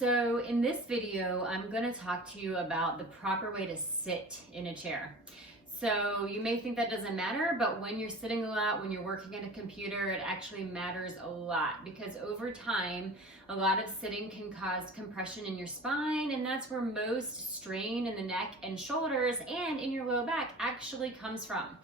So in this video, I'm going to talk to you about the proper way to sit in a chair. So you may think that doesn't matter, but when you're sitting a lot, when you're working at a computer, it actually matters a lot because over time, a lot of sitting can cause compression in your spine, and that's where most strain in the neck and shoulders and in your low back actually comes from.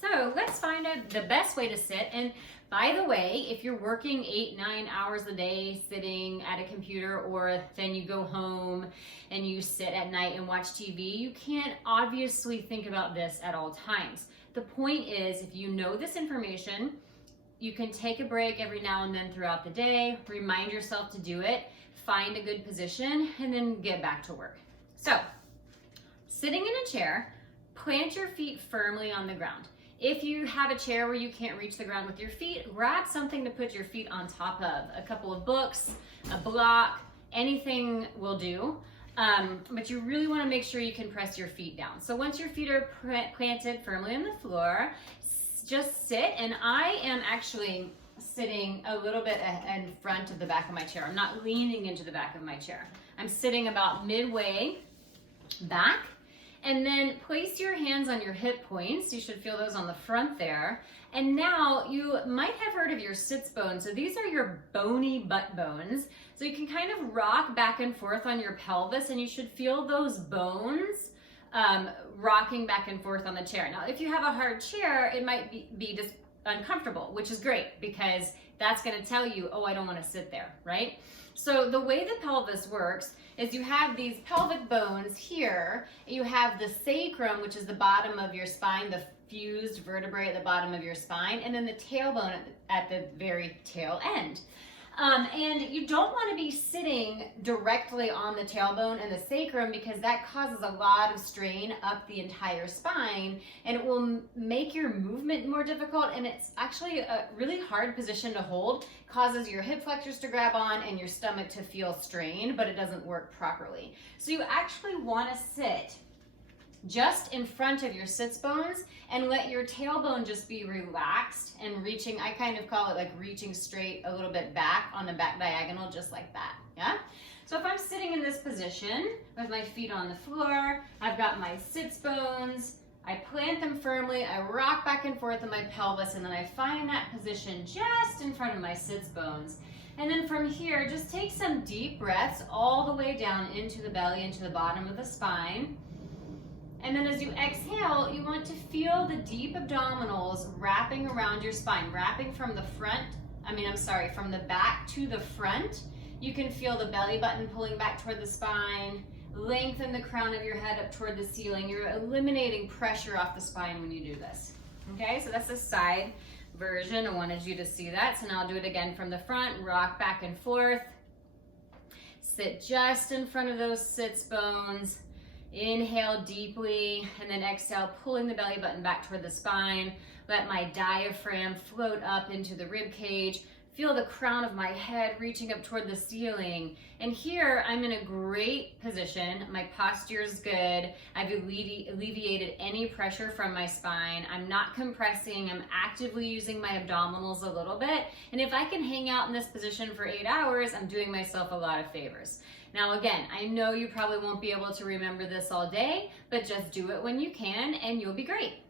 So let's find out the best way to sit. And by the way, if you're working 8-9 hours a day sitting at a computer, or then you go home and you sit at night and watch TV, you can't obviously think about this at all times. The point is, if you know this information, you can take a break every now and then throughout the day, remind yourself to do it, find a good position, and then get back to work. So, sitting in a chair, plant your feet firmly on the ground. If you have a chair where you can't reach the ground with your feet, grab something to put your feet on top of. A couple of books, a block, anything will do. But you really want to make sure you can press your feet down. So once your feet are planted firmly on the floor, just sit. And I am actually sitting a little bit in front of the back of my chair. I'm not leaning into the back of my chair. I'm sitting about midway back. And then place your hands on your hip points. You should feel those on the front there. And now you might have heard of your sits bones. So these are your bony butt bones. So you can kind of rock back and forth on your pelvis, and you should feel those bones rocking back and forth on the chair. Now, if you have a hard chair, it might be just uncomfortable, which is great because that's going to tell you, oh, I don't want to sit there, right? So the way the pelvis works is you have these pelvic bones here, you have the sacrum, which is the bottom of your spine, the fused vertebrae at the bottom of your spine, and then the tailbone at the very tail end. And you don't want to be sitting directly on the tailbone and the sacrum because that causes a lot of strain up the entire spine, and it will make your movement more difficult, and it's actually a really hard position to hold. It causes your hip flexors to grab on and your stomach to feel strained, but it doesn't work properly. So you actually want to sit just in front of your sits bones and let your tailbone just be relaxed and reaching, I kind of call it like reaching straight a little bit back on the back diagonal, just like that, yeah? So if I'm sitting in this position with my feet on the floor, I've got my sits bones, I plant them firmly, I rock back and forth in my pelvis, and then I find that position just in front of my sits bones. And then from here, just take some deep breaths all the way down into the belly, into the bottom of the spine. And then as you exhale, you want to feel the deep abdominals wrapping around your spine, wrapping from the from the back to the front. You can feel the belly button pulling back toward the spine, lengthen the crown of your head up toward the ceiling. You're eliminating pressure off the spine when you do this. Okay, so that's a side version. I wanted you to see that. So now I'll do it again from the front, rock back and forth. Sit just in front of those sits bones. Inhale deeply, and then exhale, pulling the belly button back toward the spine. Let my diaphragm float up into the rib cage. Feel the crown of my head reaching up toward the ceiling. And here, I'm in a great position. My posture is good. I've alleviated any pressure from my spine. I'm not compressing. I'm actively using my abdominals a little bit. And if I can hang out in this position for 8 hours, I'm doing myself a lot of favors. Now again, I know you probably won't be able to remember this all day, but just do it when you can and you'll be great.